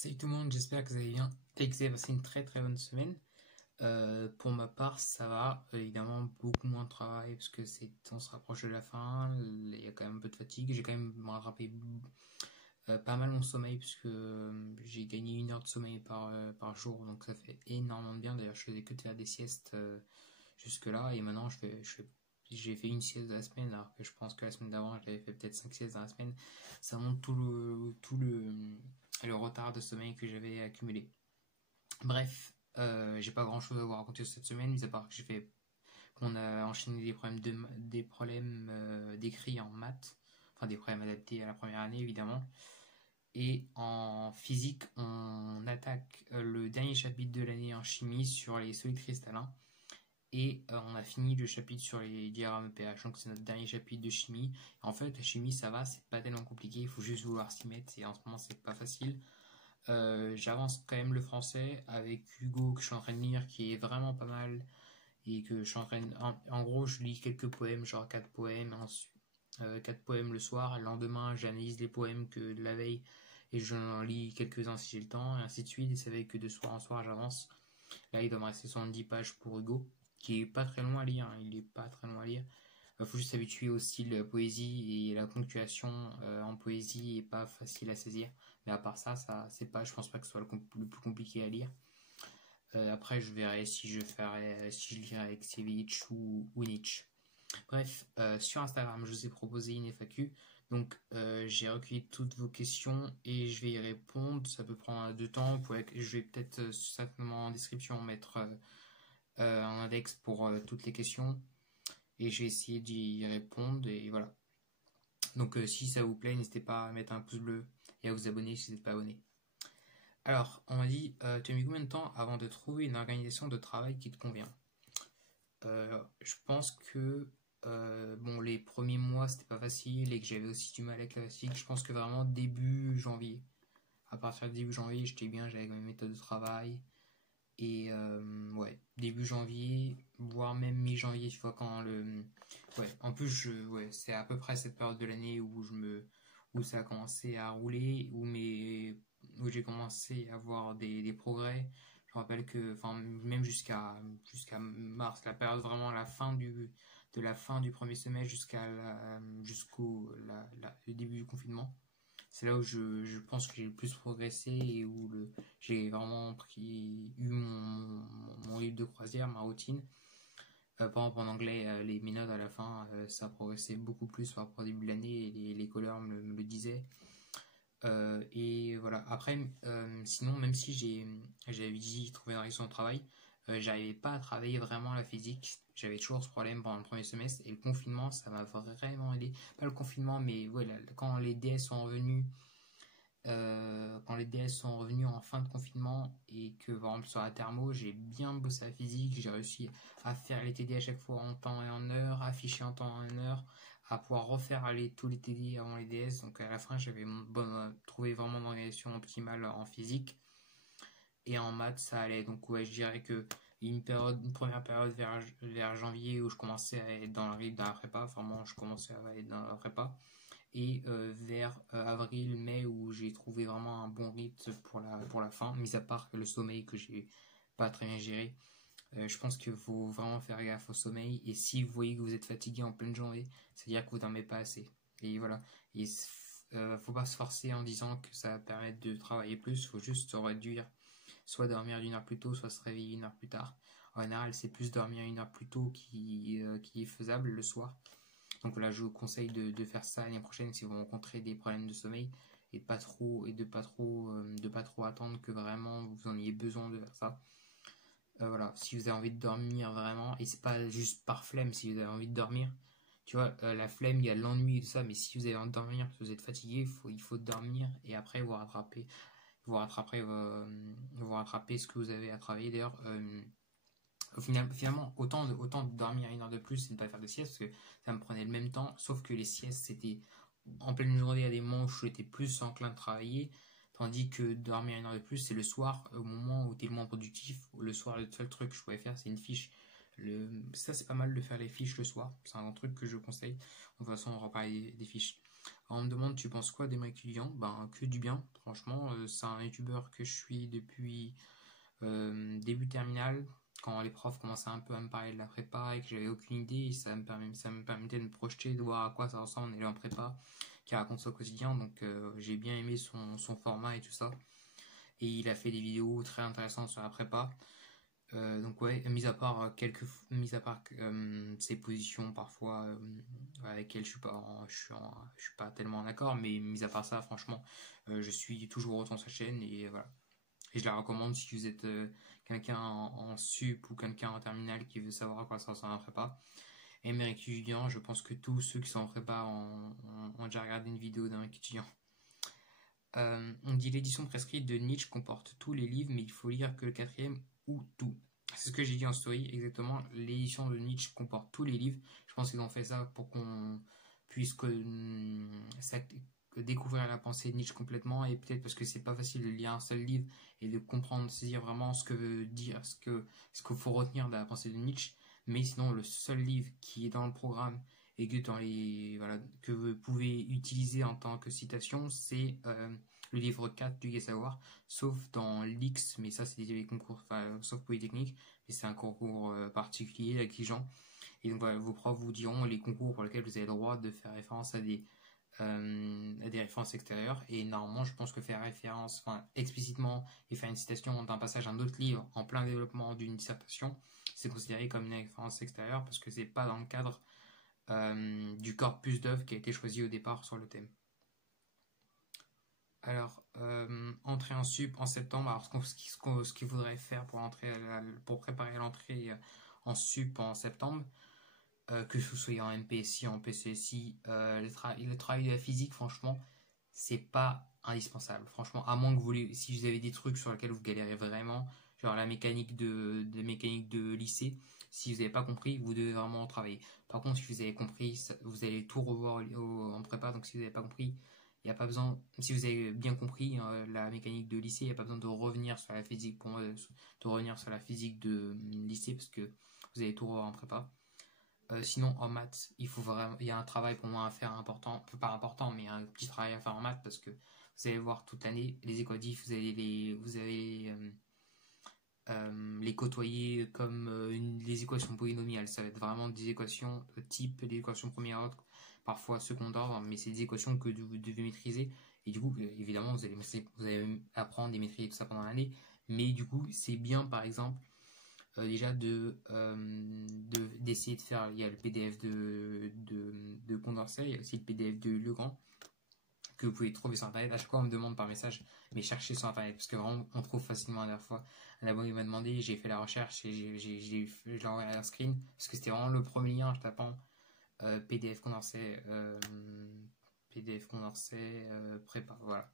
Salut tout le monde, j'espère que vous allez bien et que vous avez passé une très très bonne semaine. Pour ma part, ça va. Évidemment, beaucoup moins de travail parce que on se rapproche de la fin. Il y a quand même un peu de fatigue. J'ai quand même rattrapé pas mal mon sommeil parce que j'ai gagné 1 heure de sommeil par jour, donc ça fait énormément de bien. D'ailleurs, je faisais que de faire des siestes jusque-là et maintenant j'ai fait une sieste de la semaine alors que je pense que la semaine d'avant j'avais fait peut-être 5 siestes dans la semaine. Ça montre le retard de sommeil que j'avais accumulé. Bref, j'ai pas grand chose à vous raconter cette semaine, mis à part que qu'on a enchaîné des problèmes d'écrit en maths, enfin des problèmes adaptés à la première année évidemment. Et en physique, on attaque le dernier chapitre de l'année en chimie sur les solides cristallins. Et on a fini le chapitre sur les diagrammes pH, donc c'est notre dernier chapitre de chimie. En fait, la chimie, ça va, c'est pas tellement compliqué, il faut juste vouloir s'y mettre, et en ce moment, c'est pas facile. J'avance quand même le français avec Hugo que je suis en train de lire, qui est vraiment pas mal, et que je suis en train de... En gros, je lis quelques poèmes, genre 4 poèmes, 4 poèmes le soir, le lendemain, j'analyse les poèmes que de la veille, et j'en lis quelques-uns si j'ai le temps, et ainsi de suite, et ça fait que de soir en soir, j'avance. Là, il doit me rester 70 pages pour Hugo, qui est pas très long à lire, hein, il est pas très long à lire. Il faut juste s'habituer au style poésie et la ponctuation en poésie est pas facile à saisir. Mais à part ça, je pense pas que ce soit le plus compliqué à lire. Après, je verrai si je lirai avec Sevich ou Nietzsche. Bref, sur Instagram, je vous ai proposé une FAQ. Donc, j'ai recueilli toutes vos questions et je vais y répondre. Ça peut prendre du temps. Je vais peut-être certainement en description mettre un index pour toutes les questions. Et je vais essayer d'y répondre. Et voilà. Donc, si ça vous plaît, n'hésitez pas à mettre un pouce bleu et à vous abonner si vous n'êtes pas abonné. Alors, on m'a dit, tu as mis combien de temps avant de trouver une organisation de travail qui te convient? Je pense que bon, les premiers mois c'était pas facile et que j'avais aussi du mal avec la fatigue. Je pense que vraiment début janvier, à partir de début janvier, j'étais bien, j'avais mes méthodes de travail. Et ouais, début janvier, voire même mi-janvier, tu vois, quand le. Ouais, en plus, ouais, c'est à peu près cette période de l'année où ça a commencé à rouler, où j'ai commencé à voir des progrès. Je me rappelle que, enfin, même jusqu'à mars, la période vraiment de la fin du premier semestre jusqu'au le début du confinement. C'est là où je pense que j'ai le plus progressé et où j'ai vraiment eu mon livre de croisière, ma routine. Par exemple, en anglais, mes notes à la fin, ça progressait beaucoup plus par rapport au début de l'année et les colleurs me le disaient. Et voilà. Après, sinon, même si j'avais dit trouver une réaction au travail, j'arrivais pas à travailler vraiment la physique. J'avais toujours ce problème pendant le premier semestre et le confinement, ça m'a vraiment aidé. Pas le confinement, mais voilà, quand les DS sont revenus en fin de confinement et que par exemple sur la thermo j'ai bien bossé la physique, j'ai réussi à faire les TD à chaque fois en temps et en heure, afficher en temps et en heure, à pouvoir refaire tous les TD avant les DS. Donc à la fin j'avais trouvé vraiment mon organisation optimale en physique et en maths ça allait. Donc ouais, je dirais que une première période vers janvier où je commençais à être dans la rythme de la prépa, vraiment je commençais à être dans la prépa, et vers avril-mai où j'ai trouvé vraiment un bon rythme pour la fin, mis à part le sommeil que j'ai pas très bien géré. Je pense qu'il faut vraiment faire gaffe au sommeil et si vous voyez que vous êtes fatigué en pleine journée, c'est-à-dire que vous dormez pas assez. Et voilà. Et faut pas se forcer en disant que ça va permettre de travailler plus, faut juste se réduire, soit dormir 1 heure plus tôt, soit se réveiller 1 heure plus tard. En général, c'est plus dormir 1 heure plus tôt qui est faisable le soir. Donc là, je vous conseille de faire ça l'année prochaine si vous rencontrez des problèmes de sommeil et de pas trop attendre que vraiment vous en ayez besoin de faire ça. Voilà, si vous avez envie de dormir vraiment, et c'est pas juste par flemme, si vous avez envie de dormir, tu vois, la flemme, il y a l'ennui et tout ça, mais si vous avez envie de dormir parce que vous êtes fatigué, il faut dormir et après vous rattraper ce que vous avez à travailler. D'ailleurs, finalement, autant de dormir 1 heure de plus et ne pas faire de sieste, parce que ça me prenait le même temps, sauf que les siestes, c'était en pleine journée à des moments où j'étais plus enclin de travailler, tandis que dormir 1 heure de plus, c'est le soir, au moment où tu es le moins productif. Le soir, le seul truc que je pouvais faire, c'est une fiche. Ça, c'est pas mal de faire les fiches le soir, c'est un truc que je conseille. De toute façon, on va parler des fiches. On me demande, tu penses quoi d'Aimeric étudiant? Ben, que du bien, franchement. C'est un youtubeur que je suis depuis début terminale, quand les profs commençaient un peu à me parler de la prépa et que j'avais aucune idée, et ça me permettait de me projeter, de voir à quoi ça ressemble en allant en prépa, qui raconte ça au quotidien. Donc j'ai bien aimé son format et tout ça. Et il a fait des vidéos très intéressantes sur la prépa. Donc ouais, mis à part ses positions parfois avec lesquelles je suis pas tellement en accord, mais mis à part ça, franchement, je suis toujours autant sa chaîne et voilà. Et je la recommande si vous êtes quelqu'un en sup ou quelqu'un en terminale qui veut savoir à quoi ça ressemble en prépa. Et Émeric étudiant, je pense que tous ceux qui sont en prépa ont déjà regardé une vidéo d'un étudiant. On dit l'édition prescrite de Nietzsche comporte tous les livres, mais il faut lire que le quatrième ou tout. C'est ce que j'ai dit en story, exactement. L'édition de Nietzsche comporte tous les livres. Je pense qu'ils ont fait ça pour qu'on puisse découvrir la pensée de Nietzsche complètement, et peut-être parce que c'est pas facile de lire un seul livre et de comprendre, saisir vraiment ce que veut dire, ce qu'il faut retenir de la pensée de Nietzsche. Mais sinon, le seul livre qui est dans le programme et que, voilà, que vous pouvez utiliser en tant que citation, c'est le livre 4 du Gai Savoir, sauf dans l'X, mais ça c'est des concours, enfin, sauf Polytechnique, mais c'est un concours particulier, exigeant. Et donc voilà, vos profs vous diront les concours pour lesquels vous avez le droit de faire référence à des références extérieures. Et normalement, je pense que faire référence, enfin, explicitement, et faire une citation d'un passage d'un autre livre en plein développement d'une dissertation, c'est considéré comme une référence extérieure parce que c'est pas dans le cadre du corpus d'œuvres qui a été choisi au départ sur le thème. Alors, entrer en sup en septembre. Alors, ce qu'il faudrait faire pour préparer l'entrée en sup en septembre, que vous soyez en MPSI, en PCSI, le travail de la physique, franchement, c'est pas indispensable. Franchement, à moins que si vous avez des trucs sur lesquels vous galérez vraiment, genre la mécanique mécanique de lycée, si vous n'avez pas compris, vous devez vraiment travailler. Par contre, si vous avez compris, vous allez tout revoir en prépa. Donc, si vous n'avez pas compris, il n'y a pas besoin. Si vous avez bien compris la mécanique de lycée, il n'y a pas besoin de revenir sur la physique de revenir sur la physique de lycée parce que vous allez tout revoir en prépa. Sinon, en maths, il y a un travail pour moi à faire important, pas important, mais un petit travail à faire en maths parce que vous allez voir toute l'année les équatifs, vous allez les côtoyer comme les équations polynomiales. Ça va être vraiment des équations type, des équations premier ordre, parfois second ordre, mais c'est des équations que vous devez maîtriser. Et du coup, évidemment, vous allez apprendre et maîtriser tout ça pendant l'année. Mais du coup, c'est bien, par exemple, déjà d'essayer de faire. Il y a le PDF de Condorcet, il y a aussi le PDF de Legrand que vous pouvez trouver sur internet. À chaque fois on me demande par message, mais cherchez sur internet parce que vraiment on trouve facilement. La dernière fois un abonné m'a demandé, j'ai fait la recherche et je l'ai envoyé un screen parce que c'était vraiment le premier lien en tapant PDF Condorcet prépa, voilà.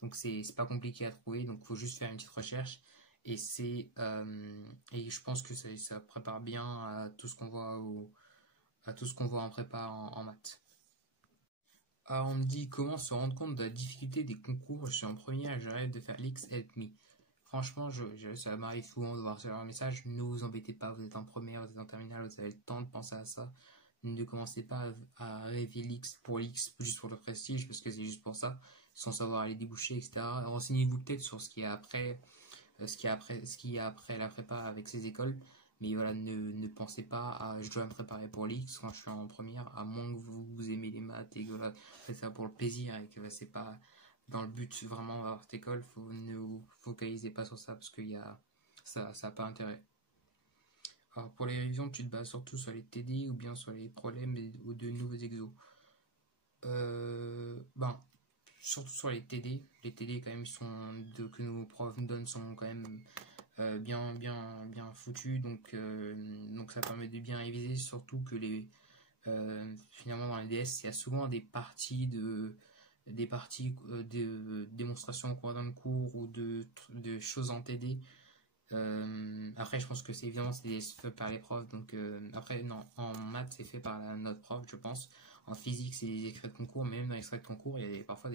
Donc c'est pas compliqué à trouver, donc il faut juste faire une petite recherche. Et et je pense que ça prépare bien à tout ce qu'on voit en prépa en maths. Alors on me dit comment se rendre compte de la difficulté des concours. Je suis en première et je rêve de faire l'X Help Me. Franchement, ça m'arrive souvent de voir ce genre de message. Ne vous embêtez pas, vous êtes en première, vous êtes en terminale, vous avez le temps de penser à ça. Ne commencez pas à rêver l'X pour l'X, juste pour le prestige, parce que c'est juste pour ça, sans savoir les débouchés, etc. Renseignez-vous peut-être sur ce qu'il y a après la prépa avec ces écoles. Mais voilà, ne pensez pas à je dois me préparer pour l'X quand je suis en première, à moins que vous aimez les maths et que voilà, faites ça pour le plaisir et que c'est pas dans le but vraiment d'avoir cette école. Ne vous focalisez pas sur ça parce que ça n'a pas intérêt. Alors pour les révisions, tu te bases surtout sur les TD ou bien sur les problèmes ou de nouveaux exos. Surtout sur les TD. Les TD quand même que nos profs nous donnent sont quand même bien foutus, donc ça permet de bien réviser, surtout que finalement dans les DS il y a souvent des parties de démonstrations au cours d'un cours ou de choses en TD. Après je pense que c'est fait par les profs, donc après non, en maths c'est fait par notre prof je pense. En physique c'est des extraits de concours, mais même dans les extraits de concours il y a parfois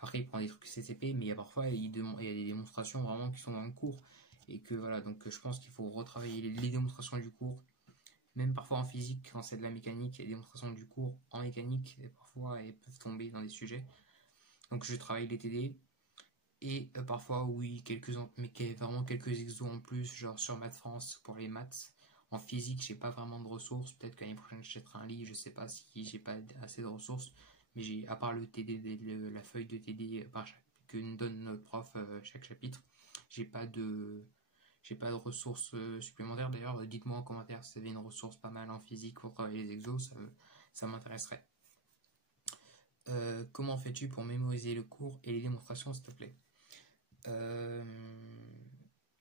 après il prend des trucs CCP, mais il y a parfois il y a des démonstrations vraiment qui sont dans le cours. Et que voilà, donc je pense qu'il faut retravailler les démonstrations du cours Même parfois en physique, quand c'est de la mécanique, il y a des démonstrations du cours en mécanique, et parfois elles peuvent tomber dans des sujets. Donc je travaille les TD, et parfois oui, mais vraiment quelques exos en plus, genre sur Maths France pour les maths. En physique, j'ai pas vraiment de ressources, peut-être qu'année prochaine j'achèterai un livre, je sais pas si j'ai pas assez de ressources, mais j'ai, à part le TD, la feuille de TD que nous donne notre prof chaque chapitre, j'ai pas de j'ai pas de ressources supplémentaires. D'ailleurs, dites-moi en commentaire si vous avez une ressource pas mal en physique pour travailler les exos, ça m'intéresserait. Comment fais-tu pour mémoriser le cours et les démonstrations, s'il te plaît? Euh,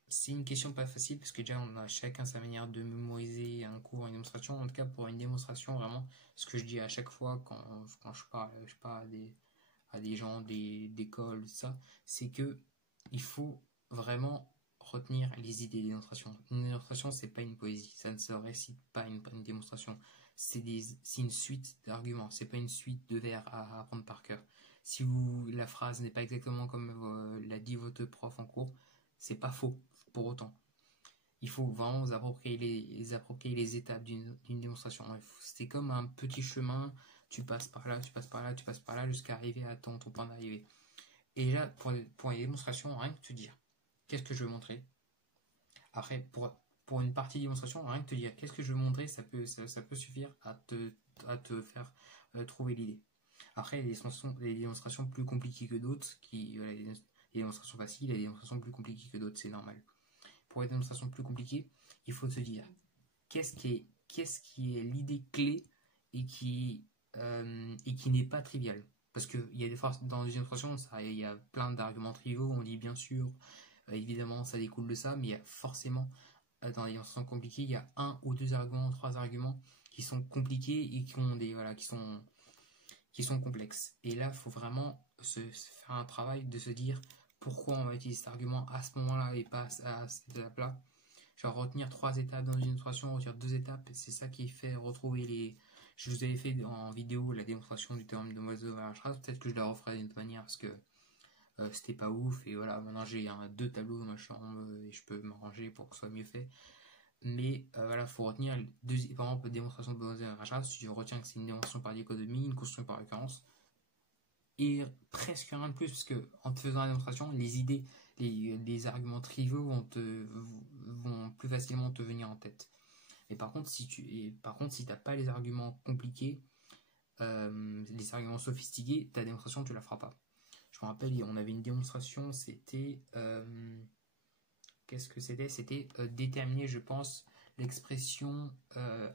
c'est une question pas facile parce que déjà on a chacun sa manière de mémoriser un cours, une démonstration. En tout cas, pour une démonstration, vraiment, ce que je dis à chaque fois quand je parle à des gens d'école, ça, c'est que il faut vraiment retenir les idées des démonstrations. Une démonstration, c'est pas une poésie, ça ne se récite pas une démonstration. C'est une suite d'arguments, c'est pas une suite de vers à apprendre par cœur. Si la phrase n'est pas exactement comme l'a dit votre prof en cours, c'est pas faux pour autant. Il faut vraiment vous approprier approprier les étapes d'une démonstration. C'est comme un petit chemin, tu passes par là, tu passes par là, tu passes par là, jusqu'à arriver à ton point d'arrivée. Et là, pour les démonstrations, rien que te dire, qu'est-ce que je veux montrer? Après, pour une partie de démonstration, rien que te dire, qu'est-ce que je veux montrer, ça peut suffire à te faire trouver l'idée. Après, il y a des démonstrations plus compliquées que d'autres, des démonstrations faciles et des démonstrations plus compliquées que d'autres, c'est normal. Pour les démonstrations plus compliquées, il faut se dire qu'est-ce qui est l'idée clé et qui n'est pas trivial. Parce qu'il y a des fois, dans les démonstrations, il y a plein d'arguments triviaux, on dit bien sûr, évidemment, ça découle de ça, mais il y a forcément, dans les démonstrations compliquées, il y a un ou deux arguments, trois arguments qui sont compliqués et qui sont complexes. Et là, il faut vraiment se faire un travail de se dire pourquoi on va utiliser cet argument à ce moment-là et pas à cette étape-là. Genre retenir trois étapes dans une illustration, retenir deux étapes, c'est ça qui fait retrouver les... Je vous avais fait en vidéo la démonstration du théorème de Moiseux-Weierstrass, peut-être que je la referai d'une autre manière parce que c'était pas ouf, et voilà, maintenant j'ai deux tableaux dans ma chambre et je peux m'arranger pour que ce soit mieux fait. Mais voilà, faut retenir par exemple, démonstration de Moiseux-Weierstrass, si je retiens que c'est une démonstration par dichotomie, une construction par récurrence, et presque rien de plus, parce que en te faisant la démonstration, les idées, les arguments triviaux vont plus facilement te venir en tête. Et par contre, si t'as pas les arguments compliqués, les arguments sophistiqués, ta démonstration tu la feras pas. Je me rappelle, on avait une démonstration, c'était qu'est-ce que c'était? C'était déterminer, je pense, l'expression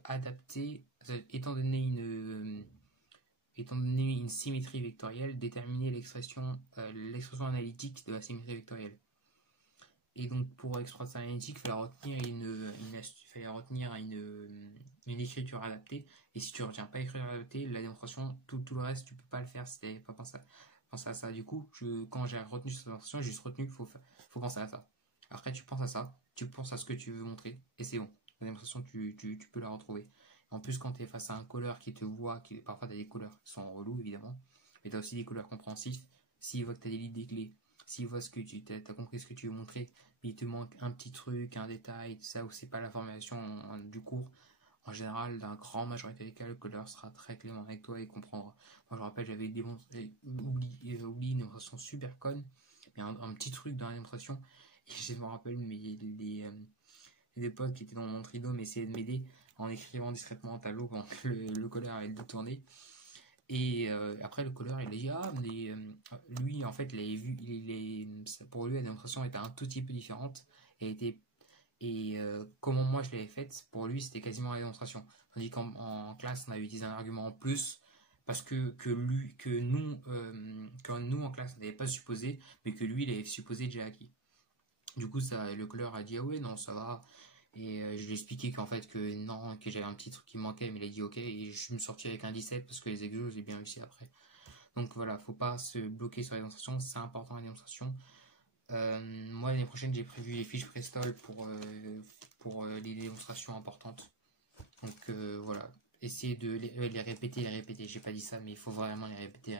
adaptée, étant donné une symétrie vectorielle, déterminer l'expression analytique de la symétrie vectorielle. Et donc pour l'expression analytique, il fallait retenir une écriture adaptée. Et si tu ne retiens pas l'écriture adaptée, la démonstration, tout le reste, tu ne peux pas le faire si tu n'avais pas pensé à ça. Du coup, quand j'ai retenu cette démonstration, j'ai juste retenu qu'il faut penser à ça. Après, tu penses à ça, tu penses à ce que tu veux montrer, et c'est bon. La démonstration, tu peux la retrouver. En plus, quand tu es face à un colleur qui te voit, parfois tu as des colleurs qui sont relous évidemment, mais tu as aussi des colleurs compréhensifs. S'il voit que tu as des lignes des clés, s'il voit que tu as compris ce que tu veux montrer, mais il te manque un petit truc, un détail, tout ça, ou c'est pas la formulation du cours, en général, dans la grande majorité des cas, le colleur sera très clément avec toi et comprendra. Moi, je me rappelle, j'avais oublié une démonstration super conne, mais un petit truc dans la démonstration, et je me rappelle, mais les potes qui étaient dans mon tridome essayaient de m'aider en écrivant discrètement un tableau pendant que le colleur allait le tourner. Et après le colleur il a dit mais lui en fait il avait vu pour lui la démonstration était un tout petit peu différente et comment moi je l'avais faite pour lui c'était quasiment la démonstration, tandis qu'en classe on avait utilisé un argument en plus parce que nous en classe on n'avait pas supposé mais que lui il avait supposé déjà acquis. Du coup le colleur a dit ah ouais non ça va. Et je lui ai expliqué qu'en fait, que non, que j'avais un petit truc qui me manquait, mais il a dit ok, et je me suis sorti avec un 17 parce que les exos, j'ai bien réussi après. Donc voilà, faut pas se bloquer sur les démonstrations, c'est important la démonstration. Moi, l'année prochaine, j'ai prévu les fiches Prestol pour les démonstrations importantes. Donc voilà, essayez de les répéter. J'ai pas dit ça, mais il faut vraiment les répéter.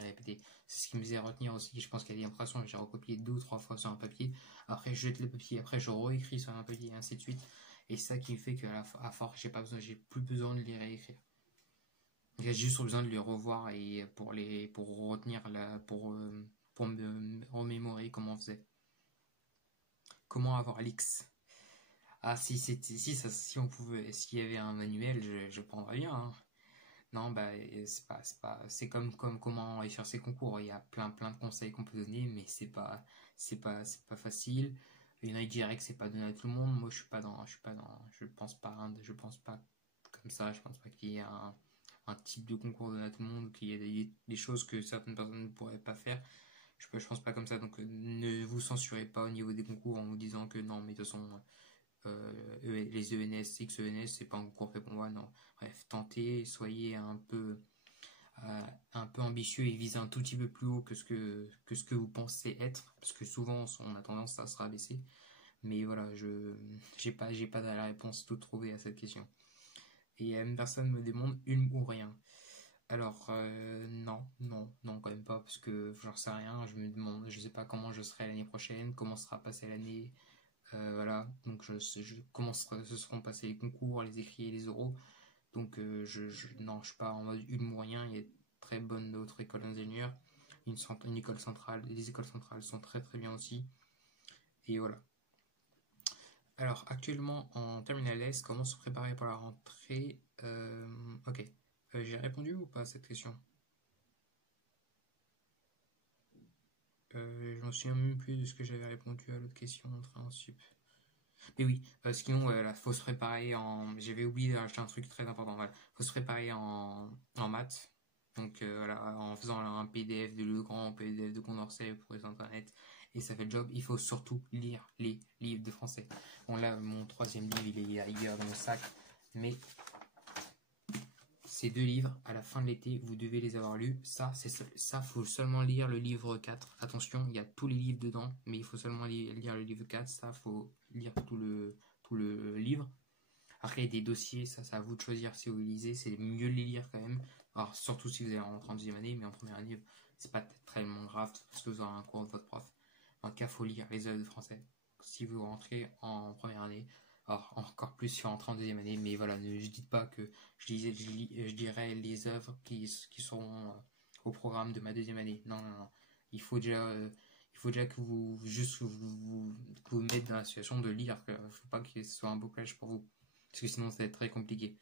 C'est ce qui me faisait retenir aussi. Je pense qu'il y a des démonstrations que j'ai recopié 2 ou 3 fois sur un papier. Après, je jette le papier, après, je réécris sur un papier, et ainsi de suite. Et c'est ça qui fait à force, j'ai plus besoin de les réécrire. J'ai juste besoin de les revoir et pour retenir pour me remémorer comment on faisait. Comment avoir l'X. Ah, si on pouvait, s'il y avait un manuel, je prendrais bien, hein. Non, bah, c'est comme comment réussir ses concours. Il y a plein de conseils qu'on peut donner, mais c'est pas facile. Il y en a qui diraient que c'est pas donné à tout le monde. Moi, je pense pas comme ça. Je pense pas qu'il y ait un type de concours donné à tout le monde, qu'il y ait des choses que certaines personnes ne pourraient pas faire. Je pense pas comme ça. Donc, ne vous censurez pas au niveau des concours en vous disant que non, mais de toute façon, les ENS, XENS, c'est pas un concours fait pour moi, non. Bref, tentez, soyez un peu ambitieux et visez un tout petit peu plus haut que ce que vous pensez être, parce que souvent on a tendance à se rabaisser. Mais voilà, j'ai pas la réponse toute trouvée à cette question. Et une personne me demande une ou rien. Alors non quand même pas, parce que j'en sais rien. Je me demande, je sais pas comment je serai l'année prochaine, comment sera passée l'année. Voilà, donc comment se seront passés les concours, les écrits et les oraux. Donc non, je suis pas en mode une ou rien. Il y a très bonnes d'autres écoles d'ingénieurs. Une école centrale, les écoles centrales sont très très bien aussi. Et voilà. Alors actuellement en terminale S, comment se préparer pour la rentrée? Ok. J'ai répondu ou pas à cette question? Je m'en souviens même plus de ce que j'avais répondu à l'autre question en sup. Mais oui, sinon, il faut se préparer en. J'avais oublié d'acheter un truc très important. Voilà. Faut se préparer en maths. Donc voilà, en faisant un PDF de Legrand, un PDF de Condorcet pour les internet. Et ça fait le job. Il faut surtout lire les livres de français. Bon, là, mon troisième livre, il est ailleurs dans mon sac. Mais ces deux livres, à la fin de l'été, vous devez les avoir lus. Ça, faut seulement lire le livre 4. Attention, il y a tous les livres dedans, mais il faut seulement lire le livre 4. Ça, faut lire tout le livre. Après, il y a des dossiers, ça, c'est à vous de choisir si vous les lisez. C'est mieux de les lire quand même. Alors, surtout si vous allez rentrer en deuxième année, mais en première année, c'est pas très grave parce que vous aurez un cours de votre prof. En tout cas, il faut lire les œuvres de français. Si vous rentrez en première année, alors encore plus si vous rentrez en deuxième année, mais voilà, ne dites pas que je dirais les œuvres qui seront au programme de ma deuxième année. Non. Il faut déjà que vous mettez dans la situation de lire. Il ne faut pas que ce soit un bouclage pour vous. Parce que sinon, ça va être très compliqué.